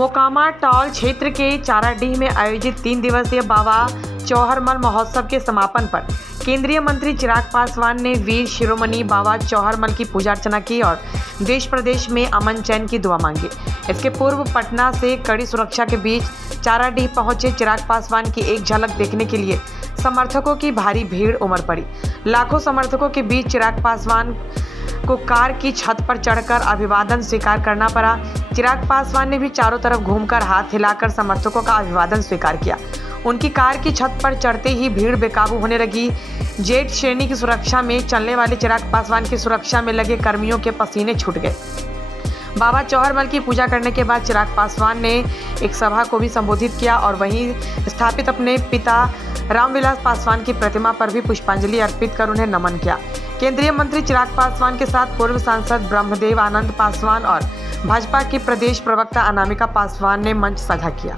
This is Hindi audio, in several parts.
मोकामा टॉल क्षेत्र के चाराडीह में आयोजित 3 दिवसीय बाबा चौहरमल महोत्सव के समापन पर केंद्रीय मंत्री चिराग पासवान ने वीर शिरोमणि बाबा चौहरमल की पूजा अर्चना की और देश प्रदेश में अमन चैन की दुआ मांगी। इसके पूर्व पटना से कड़ी सुरक्षा के बीच चाराडीह पहुंचे चिराग पासवान की एक झलक देखने के लिए समर्थकों की भारी भीड़ उमड़ पड़ी। लाखों समर्थकों के बीच चिराग पासवान को कार की छत पर चढ़कर अभिवादन स्वीकार करना पड़ा। चिराग पासवान ने भी चारों तरफ घूमकर हाथ हिलाकर समर्थकों का अभिवादन स्वीकार किया। उनकी कार की छत पर चढ़ते ही भीड़ बेकाबू होने लगी। जेट श्रेणी की सुरक्षा में चलने वाले चिराग पासवान की सुरक्षा में लगे कर्मियों के पसीने छूट गए। बाबा चौहरमल की पूजा करने के बाद चिराग पासवान ने एक सभा को भी संबोधित किया और वहीं स्थापित अपने पिता रामविलास पासवान की प्रतिमा पर भी पुष्पांजलि अर्पित कर उन्हें नमन किया। केंद्रीय मंत्री चिराग पासवान के साथ पूर्व सांसद ब्रह्मदेव आनंद पासवान और भाजपा की प्रदेश प्रवक्ता अनामिका पासवान ने मंच साझा किया।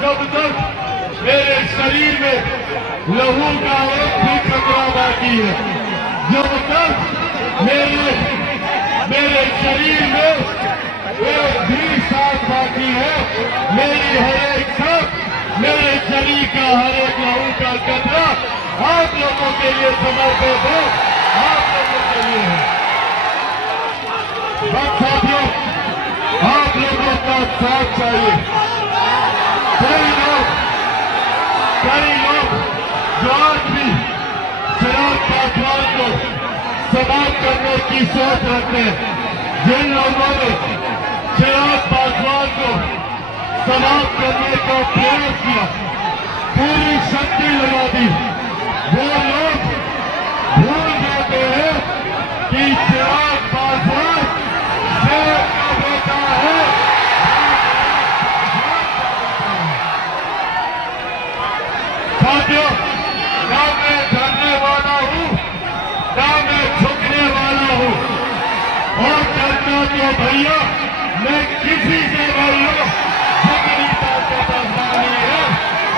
जब तक मेरे शरीर में लहू का एक भी कतरा बाकी है, जब तक मेरे शरीर में एक भी सांस बाकी है, मेरी हर एक सांस, मेरे शरीर का हर एक लहू का कतरा आप लोगों के लिए समर्पित है, आप लोगों के लिए है। बस साथियों, आप लोगों का साथ चाहिए। कई लोग जो आज भी चिराग पासवान को समाप्त करने की सोच रखते हैं, जिन लोगों ने चिराग पासवान को समाप्त करने का प्रयास किया, पूरी शक्ति लगा दी, वो लोग भूल जाते हैं कि चिराग पासवान शेर का बेटा है। साथियों, ना मैं डरने वाला हूँ, ना मैं झुकने वाला हूँ, और डरना तो भैया मैं किसी से नहीं हूँ, झुकनी ताकत आसमानी है,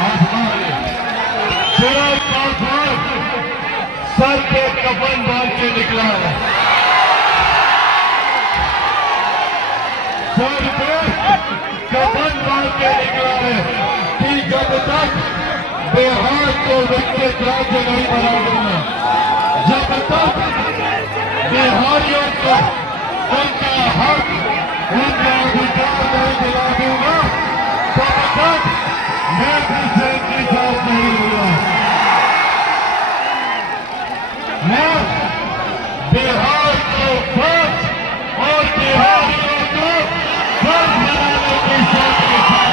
आसमान है। चिराग पासवान सर पे कफन बांध के निकला है, सर पे कफन बांध के निकला है कि जब तक बिहार को विकसित राज्य नहीं बना दूंगा, जब तक बिहारियों को उनका हक, उनका अधिकार नहीं दिला दूंगा, तब तक मैं भी जेल की सांस नहीं लूंगा। मैं बिहार को फर्ज और बिहारियों को फर्ज बनाने की सोच के साथ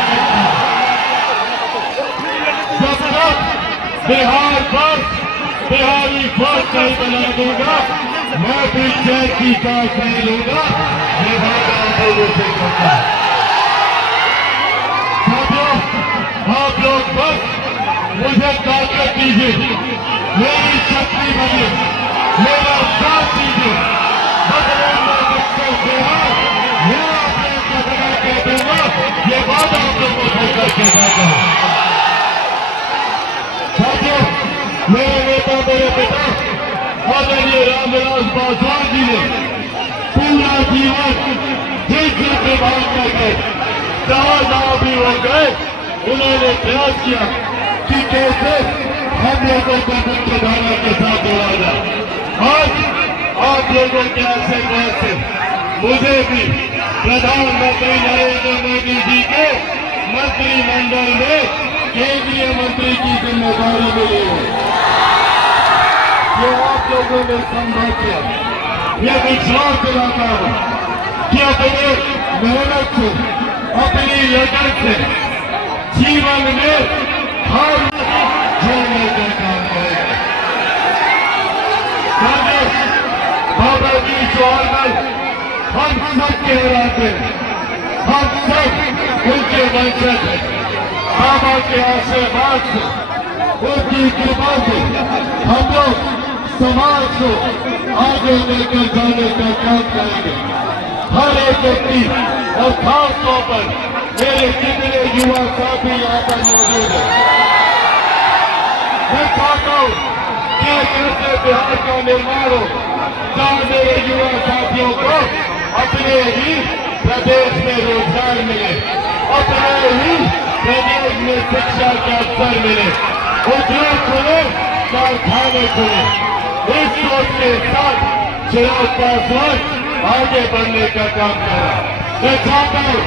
बिहार पर बिहारी फर्ज नहीं बना दूंगा, मैं भी जेल की सांस नहीं लूंगा। ये बात आप लोगों से करता है। साथियों, आप लोग बस मुझे ताकत दीजिए, मेरी शक्ति बनिए, मेरा साथ दीजिए, बदलेंगे बच्चों बिहार, मैं आपको बना के दूंगा, ये बात आप लोगों से करके जाता हूँ। साथियों, मेरे नेता, मेरे पिता आदरणीय रामविलास पासवान जी ने पूरा जीवन जिस विभाग में गए, दवा भी हो गए, उन्होंने प्रयास किया कि कैसे हम लोगों को मुख्य धारा के साथ जोड़ा जाए। आज आप लोगों के आशीर्वाद से मुझे भी प्रधानमंत्री नरेंद्र मोदी जी के मंत्रिमंडल में केंद्रीय मंत्री की जिम्मेदारी मिली है। ये आप लोगों ने संभव किया, ये विश्वास दिलाता हूं कि अपने मेहनत से, अपनी लगन से जीवन में हर जोड़ने का काम करेगा। बाबा जी चौहरमल हम सब कहलाते हैं, हम सब उनके वंशज हैं। बाबा के आशीर्वाद से, उनकी कृपा से हम लोग समाज को आगे लेकर जाने का काम करेंगे। हर एक व्यक्ति और खास तौर पर मेरे जितने युवा साथी यहाँ पर मौजूद हैं, मैं चाहता हूँ कि कैसे बिहार का निर्माण हो, जहाँ मेरे युवा साथियों को अपने ही प्रदेश में रोजगार मिले, अपने ही प्रदेश में शिक्षा के अवसर मिले, उद्योग खुले, कारखाने खुले। इस सोच के साथ चिराग पासवान आगे बढ़ने का काम करा। मैं चाहता हूँ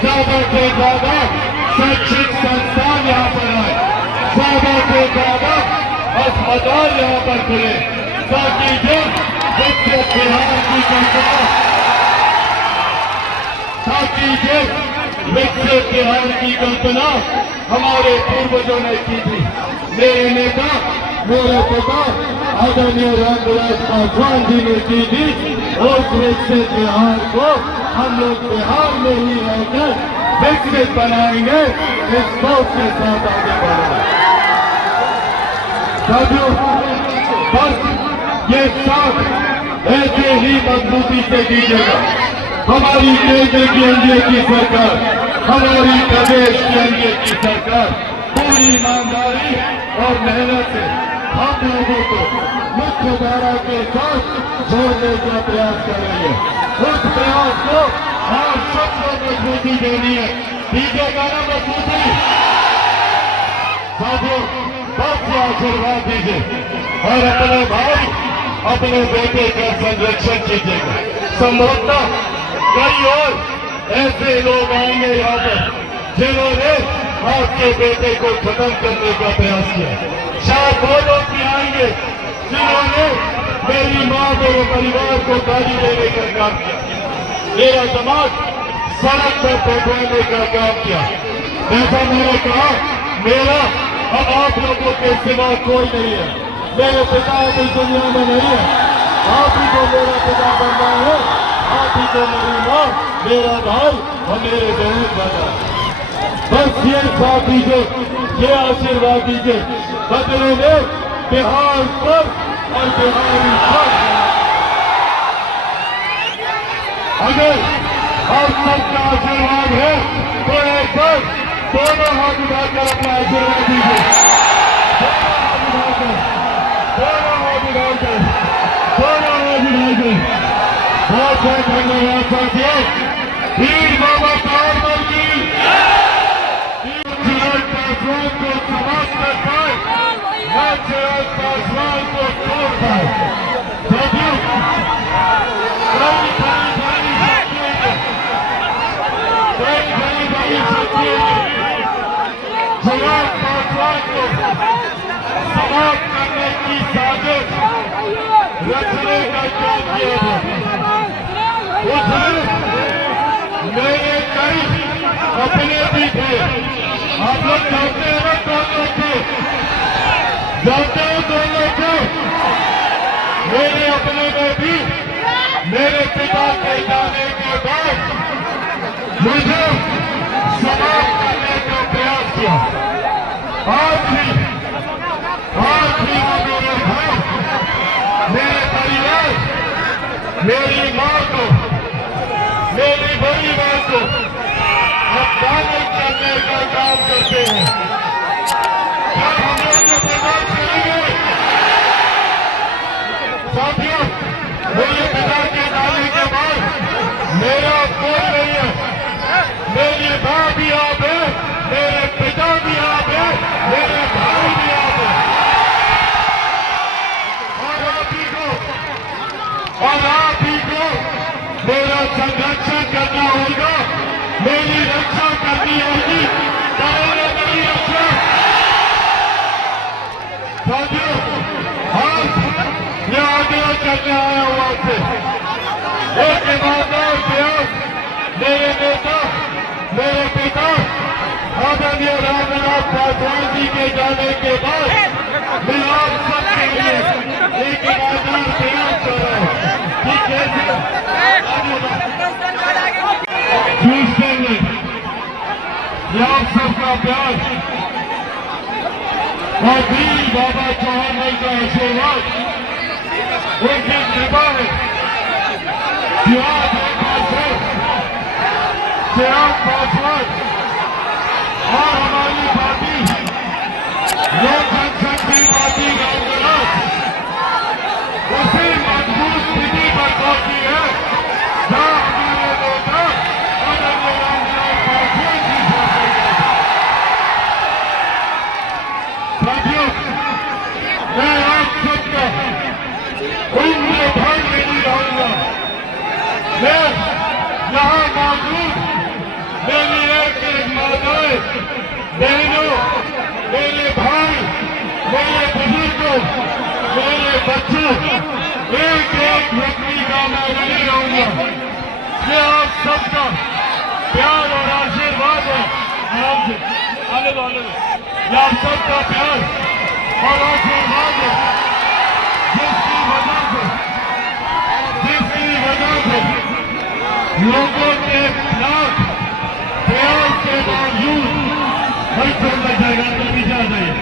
ज्यादा से ज्यादा शैक्षिक संस्थान यहाँ पर आए, ज्यादा से ज्यादा अस्पताल यहाँ पर खुले, ताकि जो विकसित बिहार की कल्पना, ताकि जो विकसित बिहार की कल्पना हमारे पूर्वजों ने की थी, मेरे नेता, मेरे पिता आदरणीय रामविलास पासवान जी ने की थी, उस विकसित बिहार को हम लोग बिहार में ही रहकर विकसित बनाएंगे। इस सोच के साथ आगे बढ़ेंगे। साथियों, बस ये साथ ऐसे ही मजबूती से दीजिएगा। हमारी केंद्र की एनडीए की सरकार, हमारी प्रदेश की एनडीए की सरकार पूरी ईमानदारी और मेहनत से हम लोगों को मुख्य धारा के साथ जोड़ने का प्रयास कर रही है। उस प्रयास को हम सबको मजबूती देनी है। दीजिएगा ना मजबूती? साथियों, बस आशीर्वाद दीजिए और अपने भाई, अपने बेटे का संरक्षण कीजिएगा। संभवतः कई और ऐसे लोग आएंगे यहाँ पर जिन्होंने आपके बेटे को खत्म करने का प्रयास किया। शायद वो लोग भी आएंगे जिन्होंने मेरी मां, मेरे परिवार को गाली देने का काम किया, मेरा समाज सड़क पर बैठाने का काम किया। जैसा मैंने कहा, मेरा अब आप लोगों के सिवा कोई नहीं है। मेरे पिता अभी दुनिया में नहीं है, आप ही को मेरा पिता बनना है, आप ही को मेरी मां, मेरा भाई और मेरे बहन बनना है। बस ये साथ दीजिए, ये आशीर्वाद दीजिए, बदले में बिहार पर और बिहारी पर। अगर आप सबका आशीर्वाद है तो एक बार दोनों हाथ उठाकर अपना आशीर्वाद दीजिए। दोनों हाथ उठाकर बहुत बहुत धन्यवाद साथियों। वीर बाबा साहब की चिराग पासवान को समाप्त कर पाए, मैं चिराग पासवान को छोड़ पाए। साथियों, चिराग पासवान को समाप्त करने की साजिश रचने का काम किया था। उसमें मेरे कई अपने भी थे। आप लोग जानते हैं ना कौन लोग थे? जानते हैं कौन लोग थे? मेरे अपने में भी मेरे पिता के जाने के बाद मुझे समाप्त करने का प्रयास किया। आज भी वो मेरे भाई, मेरे परिवार, मेरी मां को, मेरी बड़ी मां को अपमानित करने का काम करते हैं। क्या हम लोग ये बर्दाश्त करेंगे? साथियों, मेरे पिता के जाने के बाद मेरा कोई नहीं है। मेरी मां भी आप है, मेरे पिता भी आप है, मेरे भाई भी आप है। और आप ही को मेरा संरक्षण करना होगा, मेरी रक्षा करनी होगी। करोगे मेरी रक्षा? साथियों, आज ये आग्रह करने आया हुआ से एक ईमानदार प्रयास मेरे नेता, मेरे पिता आदरणीय रामविलास पासवान जी के जाने के बाद मैं आप सबके लिए एक ईमानदार प्रयास कर रहा हूँ कि कैसे दूसरे में ये आप सबका प्यार और वीर बाबा चौहान का आशीर्वाद, उनकी कृपा है कि आज एक बार फिर चिराग पासवान और हमारी पार्टी लोक जनशक्ति मैं यहाँ मौजूद मेरी एक एक माताएं, बहनों, मेरे भाई, मेरे बुजुर्गों, मेरे बच्चों, एक एक व्यक्ति का मैं नहीं रहूंगा। ये आप सबका प्यार और आशीर्वाद है। आराम से आने दो, आने दो। ये आप सबका प्यार और आशीर्वाद है, जिसकी वजह से लोगों के खिलाफ प्रयास के बावजूद हर चल जाएगा तो भी जा जाइए।